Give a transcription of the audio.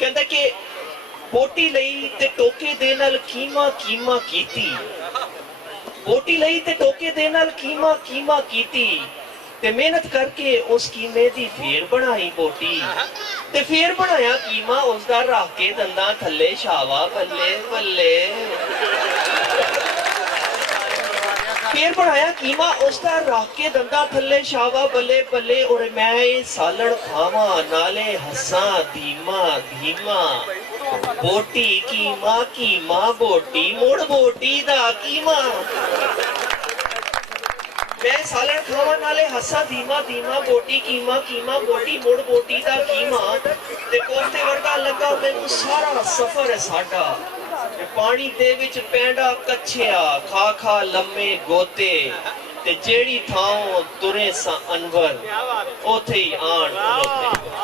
कहता कि बोटी लई ते टोके दे नाल कीमा कीमा कीती, बोटी लई ते टोके दे नाल कीमा कीमा कीती, ते मेहनत करके उस कीमे दी फेर बनाई बोटी, ते फेर बनाया कीमा उसदा रख के दंदा थल्ले शावा बल्ले बल्ले। फिर बनाया कीमा उसका रख के दंदा थल्ले शावा बल्ले बल्ले। और मैं सालड़ खावा नाले हसा धीमा धीमा, बोटी कीमा कीमा बोटी मुड़ बोटी दा कीमा। मैं सालड़ खावा नाले हसा धीमा धीमा, बोटी कीमा कीमा बोटी मुड़ बोटी दा कीमा। ते कोफ्ते वर्गा लगा मैनू सारा सफर है साडा, पानी दे विच पैंडा कच्छिया खा खा लम्मे गोते, ते जेड़ी थाओ तुरे सा अनवर ओथे ही आन खलोते।